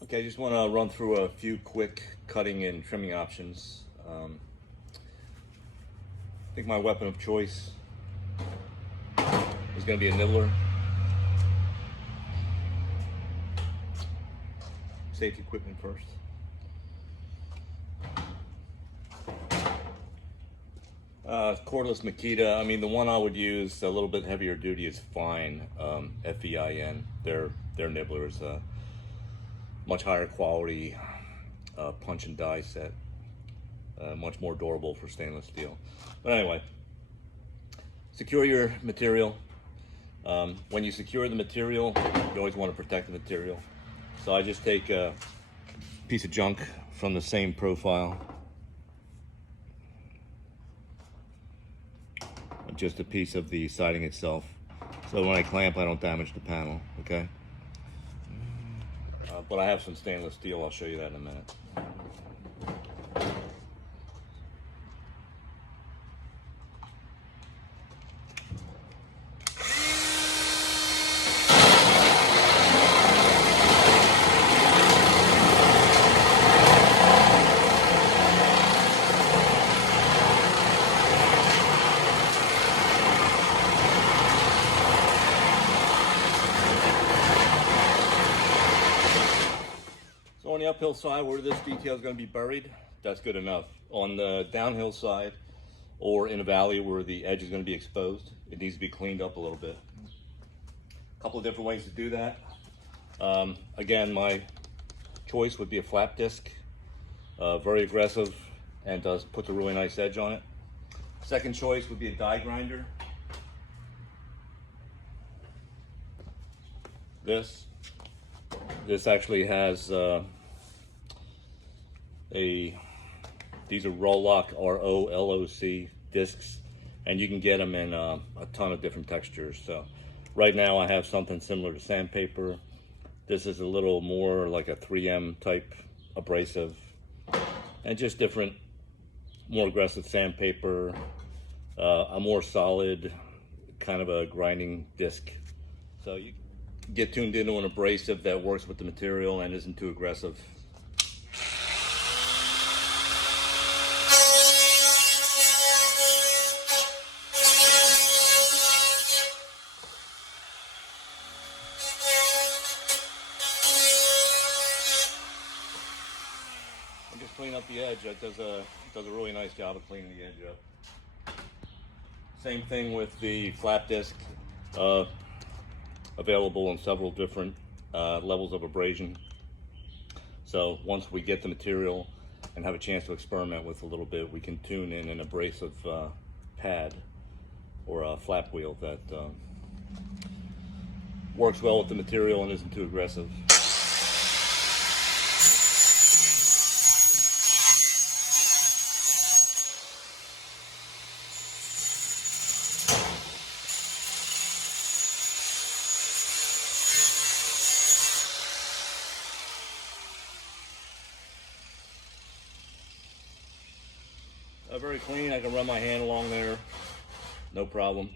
Okay, I just want to run through a few quick cutting and trimming options. I think my weapon of choice is going to be a nibbler. Safety equipment first. Cordless Makita. I mean, the one I would use a little bit heavier duty is Fine, F-E-I-N. Their nibbler is a much higher quality punch and die set, much more durable for stainless steel. But anyway, secure your material. When you secure the material, you always want to protect the material. So I just take a piece of junk from the same profile, just a piece of the siding itself, so when I clamp I don't damage the panel, okay? But I have some stainless steel, I'll show you that in a minute. So on the uphill side where this detail is going to be buried, that's good enough. On the downhill side or in a valley where the edge is going to be exposed, it needs to be cleaned up a little bit. A couple of different ways to do that. Again, my choice would be a flap disc, very aggressive and puts a really nice edge on it. Second choice would be a die grinder. This actually has these are Roloc, R-O-L-O-C discs, and you can get them in a ton of different textures. So right now I have something similar to sandpaper. This is a little more like a 3M type abrasive, and just different, more aggressive sandpaper, a more solid kind of a grinding disc. So you get tuned into an abrasive that works with the material and isn't too aggressive. And just clean up the edge. It does a really nice job of cleaning the edge up. Same thing with the flap disc. Available in several different levels of abrasion. So once we get the material and have a chance to experiment with a little bit, we can tune in an abrasive pad or a flap wheel that works well with the material and isn't too aggressive. Very clean. I can run my hand along there, no problem.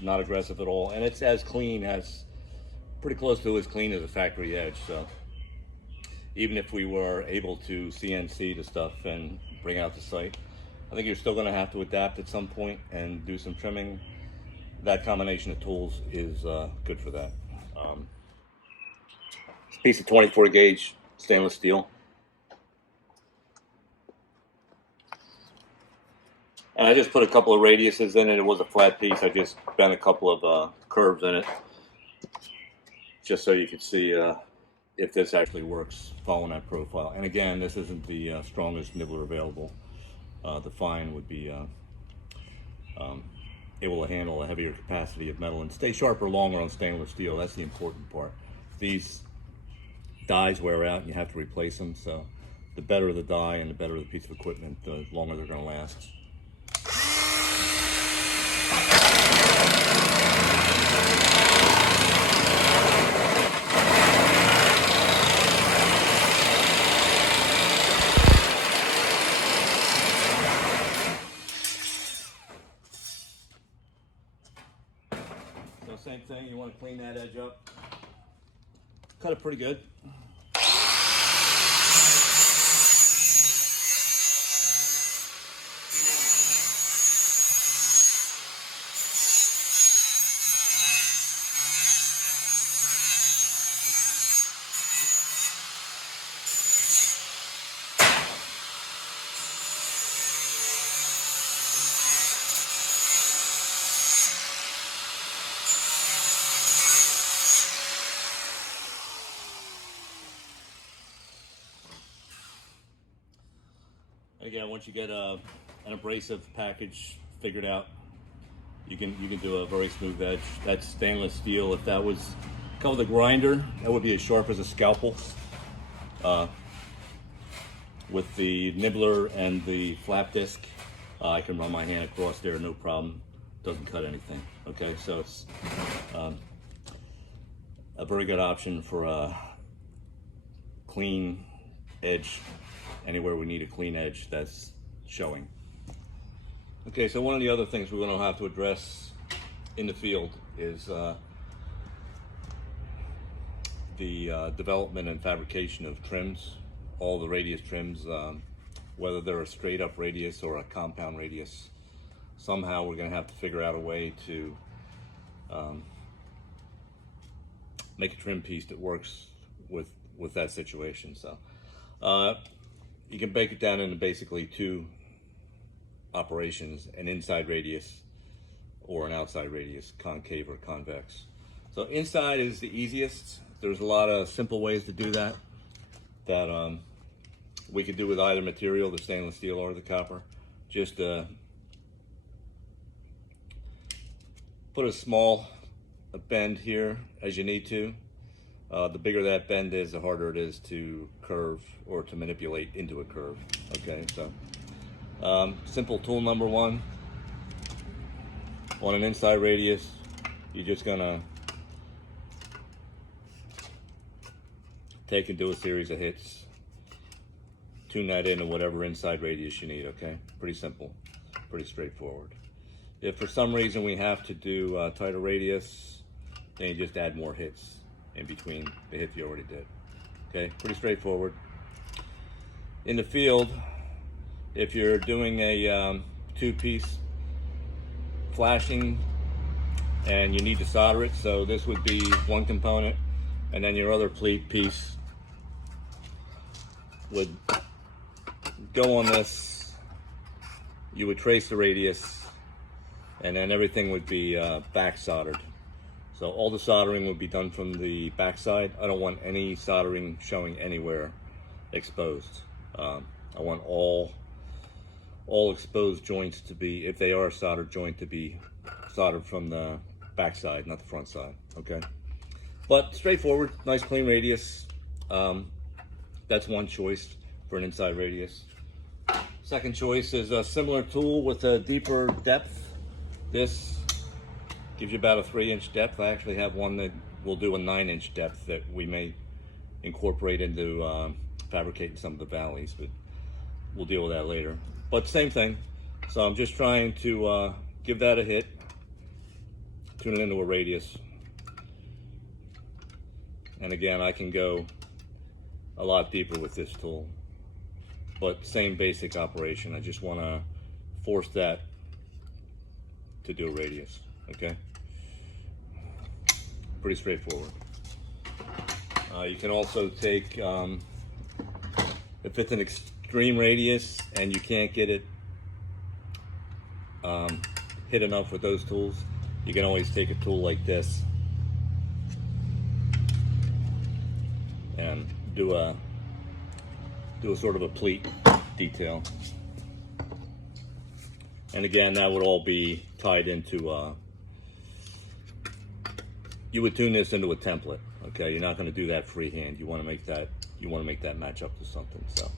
Not aggressive at all, and it's as clean as, pretty close to as clean as a factory edge. So even if we were able to CNC the stuff and bring out the site, I think you're still going to have to adapt at some point and do some trimming. That combination of tools is good for that. It's a piece of 24 gauge stainless steel. And I just put a couple of radiuses in it. It was a flat piece. I just bent a couple of curves in it, just so you could see if this actually works following that profile. And again, this isn't the strongest nibbler available. The Fine would be able to handle a heavier capacity of metal and stay sharper longer on stainless steel. That's the important part. These dies wear out and you have to replace them. So the better the die and the better the piece of equipment, the longer they're going to last. So same thing, you want to clean that edge up. cut it pretty good. Again, once you get an abrasive package figured out, you can do a very smooth edge. That's stainless steel. If that was cover the grinder, that would be as sharp as a scalpel. With the nibbler and the flap disc, I can run my hand across there, no problem. Doesn't cut anything. Okay, so it's a very good option for a clean edge. Anywhere we need a clean edge that's showing. Okay, so one of the other things we're going to have to address in the field is the development and fabrication of trims, all the radius trims, whether they're a straight up radius or a compound radius. Somehow we're going to have to figure out a way to make a trim piece that works with that situation. So you can break it down into basically two operations: an inside radius or an outside radius, concave or convex. So inside is the easiest. There's a lot of simple ways to do that we could do with either material, the stainless steel or the copper. Just put a small bend here as you need to. The bigger that bend is, the harder it is to curve or to manipulate into a curve. Okay, so simple tool number one. On an inside radius, you're just gonna take and do a series of hits. Tune that into whatever inside radius you need, okay? Pretty simple, pretty straightforward. If for some reason we have to do a tighter radius, then you just add more hits in between the hit you already did. Okay, pretty straightforward. In the field, if you're doing a two-piece flashing and you need to solder it, so this would be one component, and then your other pleat piece would go on this. You would trace the radius, and then everything would be back soldered. So all the soldering would be done from the back side. I don't want any soldering showing anywhere exposed. I want all exposed joints to be, if they are a soldered joint, to be soldered from the back side, not the front side, okay? But straightforward, nice clean radius. That's one choice for an inside radius. Second choice is a similar tool with a deeper depth. This gives you about a 3-inch depth. I actually have one that will do a 9-inch depth that we may incorporate into fabricating some of the valleys, but we'll deal with that later. But same thing. So I'm just trying to give that a hit, tune it into a radius. And again, I can go a lot deeper with this tool, but same basic operation. I just want to force that to do a radius. Okay, pretty straightforward. You can also take, if it's an extreme radius and you can't get it hit enough with those tools, you can always take a tool like this and do a sort of a pleat detail. And again, that would all be tied into you would tune this into a template. Okay, you're not going to do that freehand. You want to make that match up to something. So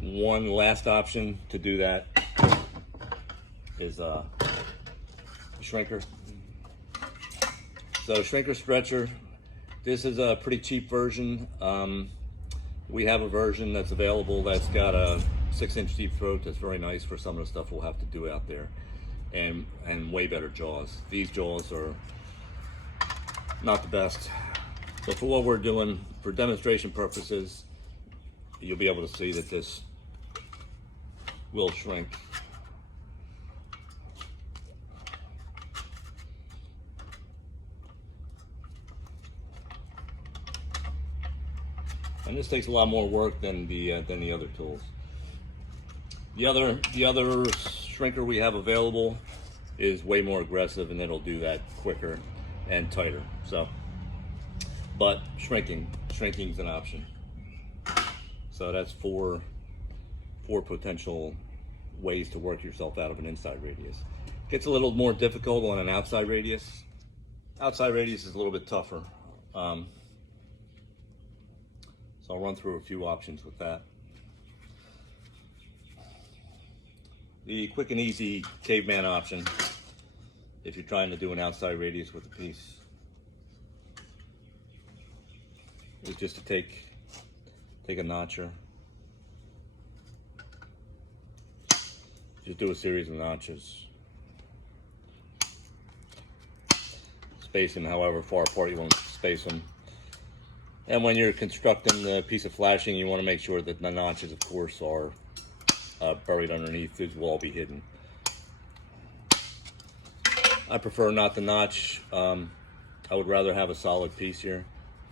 one last option to do that is a shrinker. So shrinker stretcher, this is a pretty cheap version. We have a version that's available that's got a 6-inch deep throat that's very nice for some of the stuff we'll have to do out there, and way better jaws. These jaws are not the best. So for what we're doing, for demonstration purposes, you'll be able to see that this will shrink. And this takes a lot more work than the other tools. The other shrinker we have available is way more aggressive, and it'll do that quicker and tighter. So, but shrinking's an option. So that's four potential ways to work yourself out of an inside radius. Gets a little more difficult on an outside radius. Outside radius is a little bit tougher. So I'll run through a few options with that. The quick and easy caveman option, if you're trying to do an outside radius with a piece, is just to take a notcher, just do a series of notches, space them however far apart you want to space them. And when you're constructing the piece of flashing, you want to make sure that the notches, of course, are buried underneath. These will all be hidden. I prefer not to notch. I would rather have a solid piece here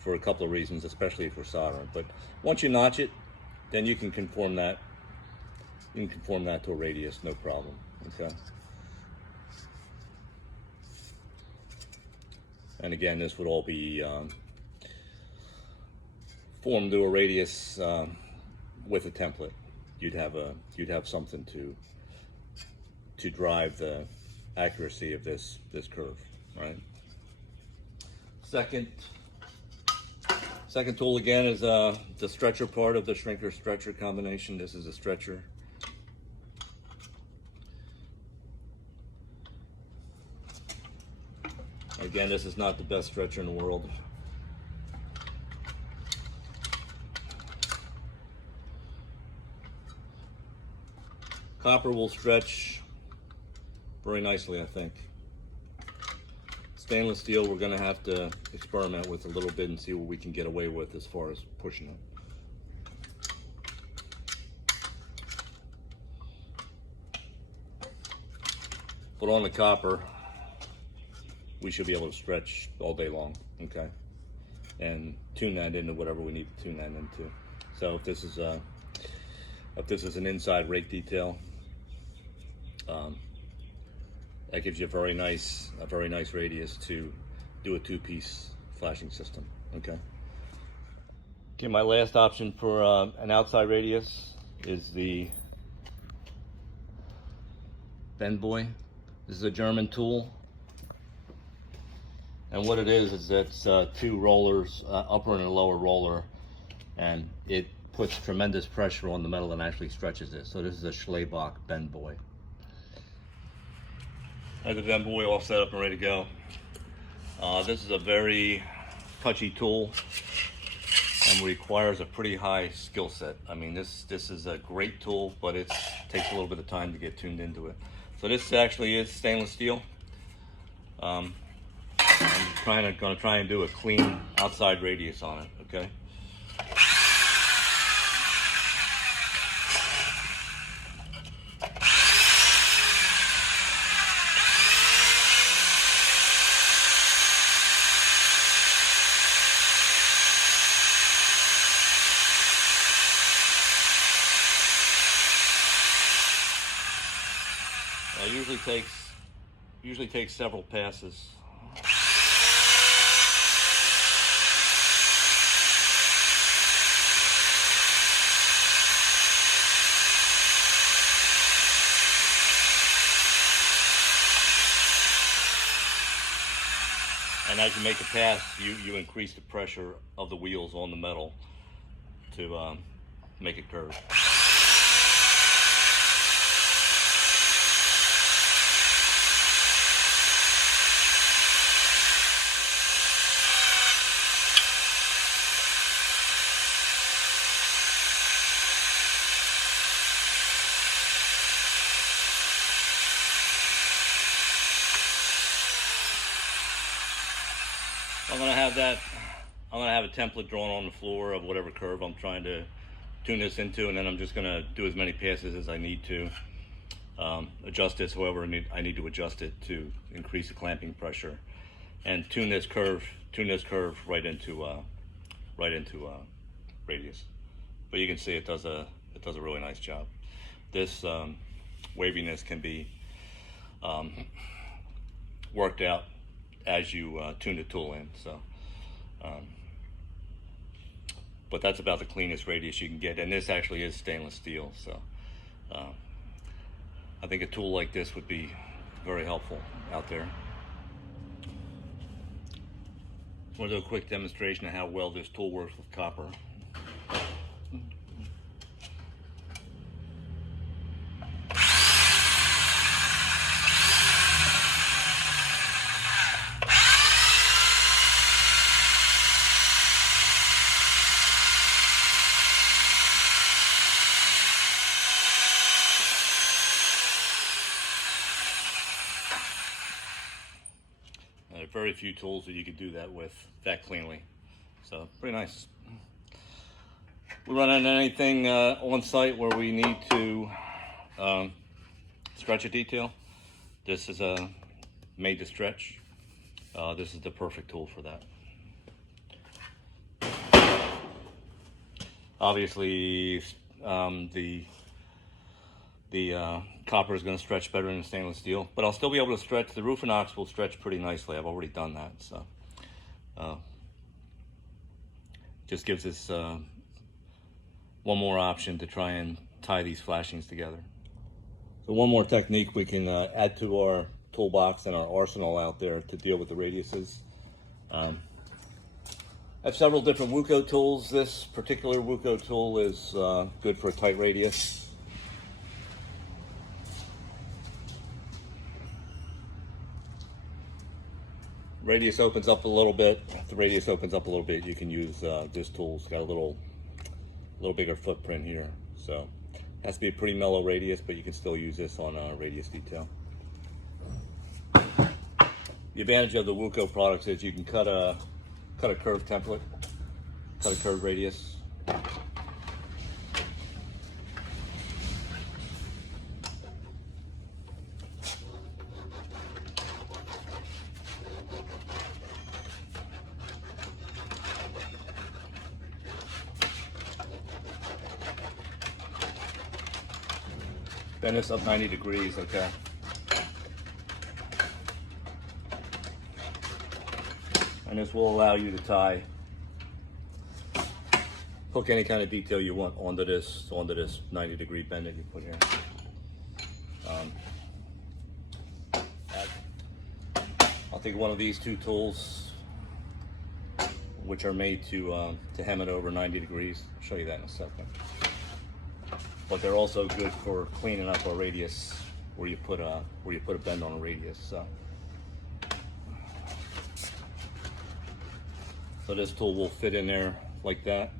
for a couple of reasons, especially if we're soldering. But once you notch it, then you can conform that. You can conform that to a radius, no problem. Okay. And again, this would all be formed to a radius with a template. You'd have something to drive the accuracy of this curve, right? Second tool again is the stretcher part of the shrinker stretcher combination. This is a stretcher. Again, this is not the best stretcher in the world. Copper will stretch very nicely, I think. Stainless steel, we're going to have to experiment with a little bit and see what we can get away with as far as pushing it. But on the copper, we should be able to stretch all day long, okay? And tune that into whatever we need to tune that into. So if this is an inside rake detail, that gives you a very nice radius to do a two-piece flashing system. Okay. Okay, my last option for an outside radius is the bend boy. This is a German tool, and what it is it's two rollers, upper and a lower roller, and it puts tremendous pressure on the metal and actually stretches it. So this is a Schlebach bend boy. I have the bend boy all set up and ready to go. This is a very touchy tool and requires a pretty high skill set. I mean, this is a great tool, but it takes a little bit of time to get tuned into it. So this actually is stainless steel. I'm gonna try and do a clean outside radius on it. Okay. It usually takes several passes. And as you make a pass, you increase the pressure of the wheels on the metal to make it curve. I'm gonna have that. I'm gonna have a template drawn on the floor of whatever curve I'm trying to tune this into, and then I'm just gonna do as many passes as I need to. Adjust this however I need to adjust it to increase the clamping pressure, and tune this curve right into radius. But you can see it does a really nice job. This waviness can be worked out as you tune the tool in. So, but that's about the cleanest radius you can get, and this actually is stainless steel. So, I think a tool like this would be very helpful out there. I want to do a quick demonstration of how well this tool works with copper. There are very few tools that you could do that with that cleanly. So pretty nice. We run into anything on site where we need to stretch a detail. This is made to stretch. This is the perfect tool for that. Obviously, the copper is going to stretch better than stainless steel, but I'll still be able to stretch. The roof and ox will stretch pretty nicely. I've already done that, so just gives us one more option to try and tie these flashings together. So one more technique we can add to our toolbox and our arsenal out there to deal with the radiuses. I have several different Wuko tools. This particular Wuko tool is good for a tight radius. Radius opens up a little bit. If the radius opens up a little bit, you can use this tool. It's got a little bigger footprint here. So it has to be a pretty mellow radius, but you can still use this on a radius detail. The advantage of the Wuko products is you can cut a curved template, cut a curved radius. Bend this up 90 degrees, okay? And this will allow you to hook any kind of detail you want onto this 90-degree bend that you put here. I'll take one of these two tools, which are made to hem it over 90 degrees. I'll show you that in a second. But they're also good for cleaning up a radius where you put a bend on a radius. So this tool will fit in there like that,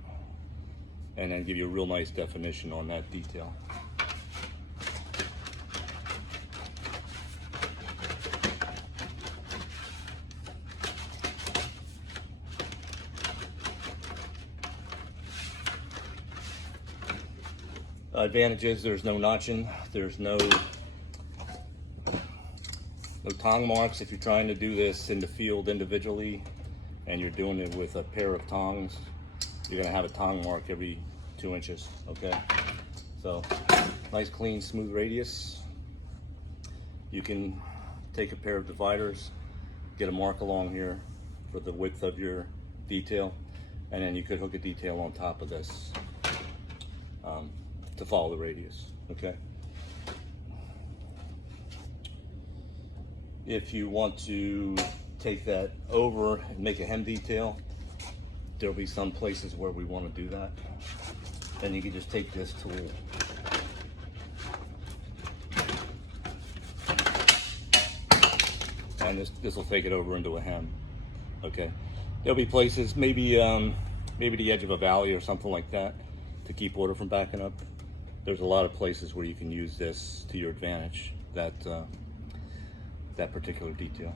and then give you a real nice definition on that detail. Advantage is there's no notching, there's no tong marks. If you're trying to do this in the field individually and you're doing it with a pair of tongs, you're gonna have a tong mark every 2 inches, okay? So nice, clean, smooth radius. You can take a pair of dividers, get a mark along here for the width of your detail, and then you could hook a detail on top of this to follow the radius, okay? If you want to take that over and make a hem detail, there'll be some places where we want to do that. Then you can just take this tool and this will take it over into a hem, okay? There'll be places, maybe the edge of a valley or something like that, to keep water from backing up. There's a lot of places where you can use this to your advantage, that particular detail.